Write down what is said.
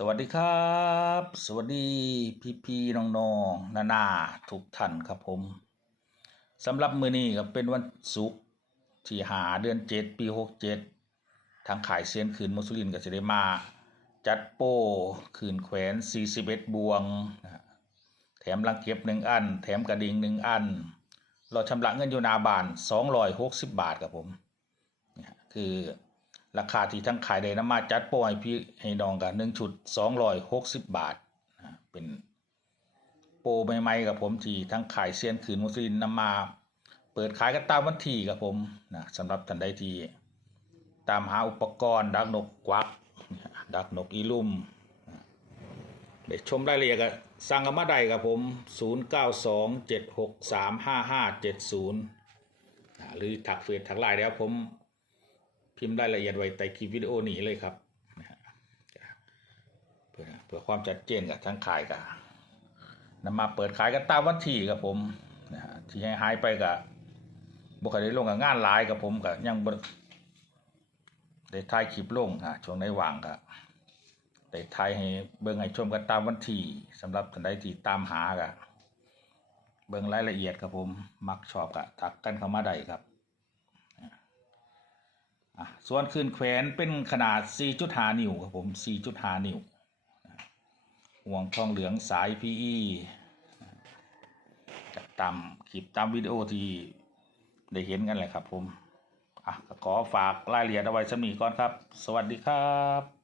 สวัสดีครับ สวัสดีพี่พี่ๆน้องๆนานาทุกท่านครับผมสำหรับมือนี้ก็เป็นวันศุกร์ที่หาเดือนเจ็ดปีหกเจ็ดทางขายเซียนคืนมุสลินก็จะได้มา จัดโป้คืนแขวน41บวงนะฮะแถมลังเก็บหนึ่งอัน แถมกระดิ่งหนึ่งอัน เราชำระเงินอยู่นาบาน260บบาทครับผมคือ ราคาที่ทั้งขายได้น้ำมาจัดโปรให้พี่ให้น้องกันหนึ่งชุดสองร้อยหกสิบบาทนะเป็นโปรใหม่ๆกับผมที่ทั้งขายเซียนคืนมุสลินน้ำมา เปิดขายกันตามวันที่กับผมนะสำหรับท่านใดที่ตามหาอุปกรณ์ ดักนกกวัก ดักนกอีลุ่มนะได้ชมรายละเอียดก็สั่งกันมาได้กับผม 0 9 2 7 6 3 5 5 7 0นะหรือถักเฟซถักไลน์แล้วผม พิมพ์รายละเอียดไว้ใต้คลิปวิดีโอนี้เลยครับนะเพื่อเพื่อความชัดเจนกับทั้งขายกับนำมาเปิดขายกันตามวันที่กับผมนะฮะที่ให้หายไปกับบุคคลได้ลงกับงานหลายกับผมกับยังบได้ถ่ายคลิปลงอะช่วงในว่างกับได้ถ่ายให้เบิ่งให้ชมกันตามวันที่สำหรับท่านใดที่ตามหากับเบิ่งรายละเอียดครับผม มักชอบกับทักกันเข้ามาได้ครับ ส่วนคืนแขวนเป็นขนาด 4.5 นิ้วครับผม 4.5 นิ้ว ห่วงทองเหลืองสาย PE จะตามคลิปตามวิดีโอที่ได้เห็นกันเลยครับผม อะขอฝากรายละเอียดเอาไว้สมีก่อนครับ สวัสดีครับ